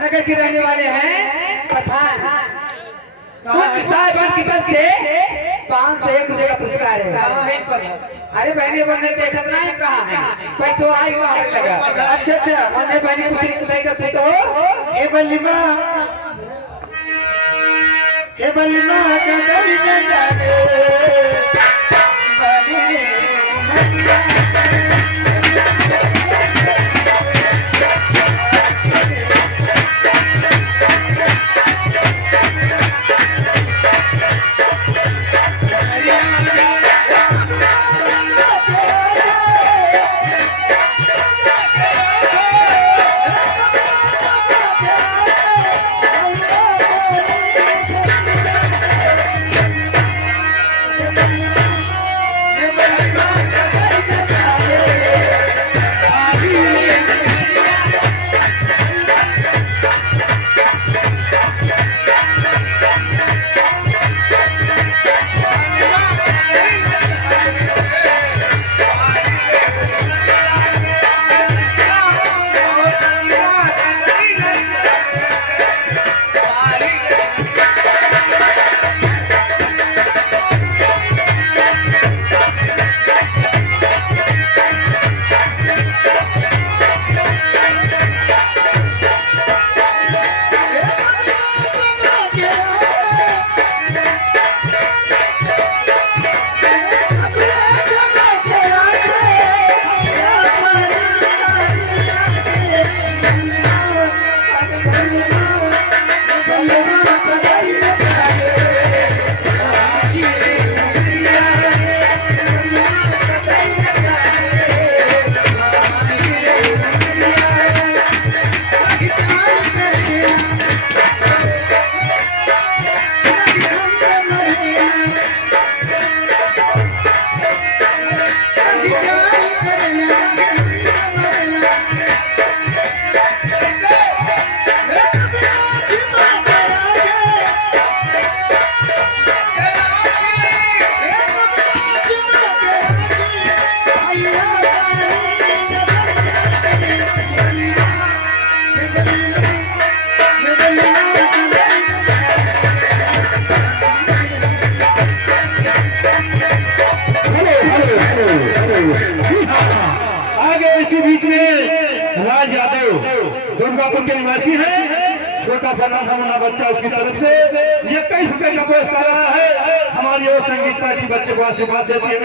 नगर के रहने वाले हैं पठान। साहिबान की तरफ से 501 रुपये का पुरस्कार है। अरे बहने बंधे देखत ना है कहाँ है पैसों आई हुआ लगा। अच्छा अच्छा बहने बहनी कुछ नहीं करते तो ए बल्लीमा का दरी न जाने बली रे आगे इसी बीच में राज यादव दुर्गापुर के निवासी है। छोटा सा नौजवान बच्चा उसकी तरफ से 21 रुपए का पुरस्कार आया है। हमारी और संगीत पार्टी बच्चे को आशीर्वाद देती है।